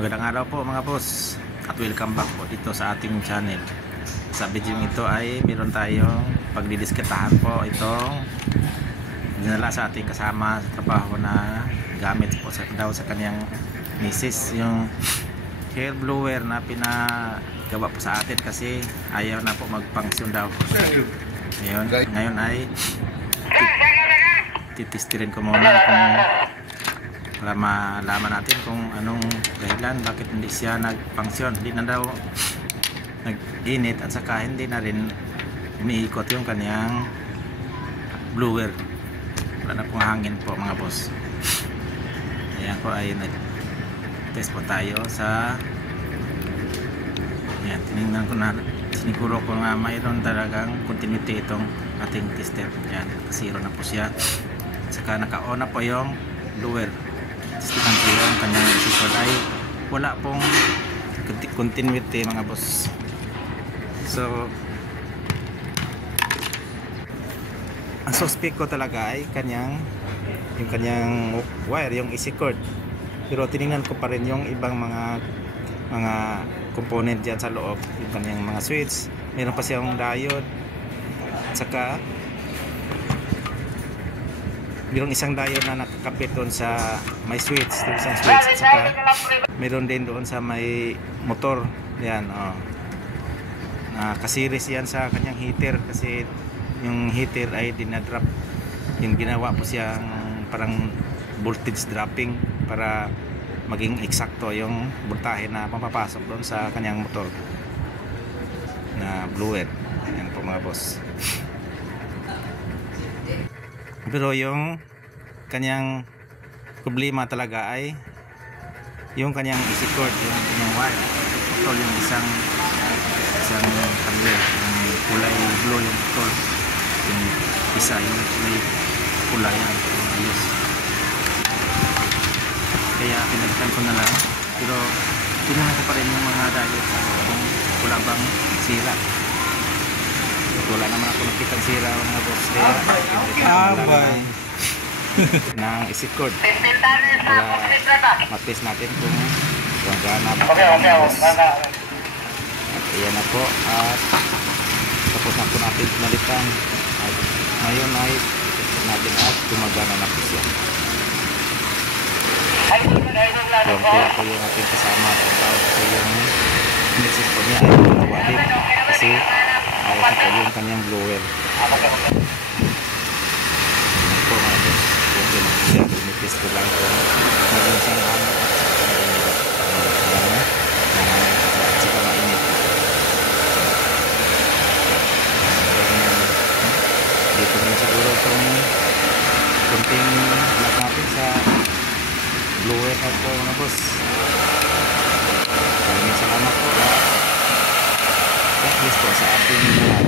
Magandang araw po mga boss at welcome back po dito sa ating channel. Sa video ito ay meron tayong pagdidiskitahan po itong dinala sa ating kasama sa trabaho na gamit po daw sa kanyang misis, yung hair blower na pinagawa po sa atin kasi ayaw na po magpangsyon daw. Ngayon ay titistirin ko muna kung para malaman natin kung anong dahilan bakit hindi siya nagpangsyon. Hindi na daw nag-init at saka hindi na rin umiikot yung kanyang blower. Wala na pong hangin po mga boss. Ayan po ay nag-test po tayo sa ayan, tinignan ko na, siniguro ko nga mayroon talagang continuity itong ating tester. Ayan, kasiro na po siya. At saka naka-on na po yung blower. Tistikan ko yung kanyang siswal ay wala pong continuity mga boss. So ang suspect ko talaga ay yung kanyang wire, yung AC cord. Pero tinignan ko pa rin yung ibang mga component dyan sa loob, yung kanyang mga switch, meron pa siyang diode at saka mayroong isang diode na nakakapit doon sa may switch, isang switch, at saka mayroon din doon sa may motor. Yan, kasiris yan sa kanyang heater kasi yung heater ay dinadrop, yung ginawa po siyang parang voltage dropping para maging eksakto yung voltahe na mapapasok doon sa kanyang motor na blower. Yan po mga boss. Pero yung kanyang problema talaga ay yung kanyang AC cord, yung kanyang wire. Ito yung isang kable, yung kulay blue yung cord, yung isa yung kulay pula yan, ayos. Kaya pinagtan ko na lang, pero tinanong ko pa rin yung mga diode kung wala bang sira. Wala naman ako nakitang sira mga boss, kaya ng AC cord para matest natin kung gana ba mga boss. At ayan na po, at tapos na po natin pinalitan at ngayon ay itest natin at gumagana na po siya. Yung kaya po yung ating kasama kasi yung misis po niya ay ginawa din kasi ayos na po yung kanyang blower. Yan po mga boss, okay na po siya. Limitis ko lang kung maging siyang hangat at saka mainit. Dito rin siguro itong kunting lock natin sa blower at po mga boss. Maraming salamat po at God bless po sa ating lahat.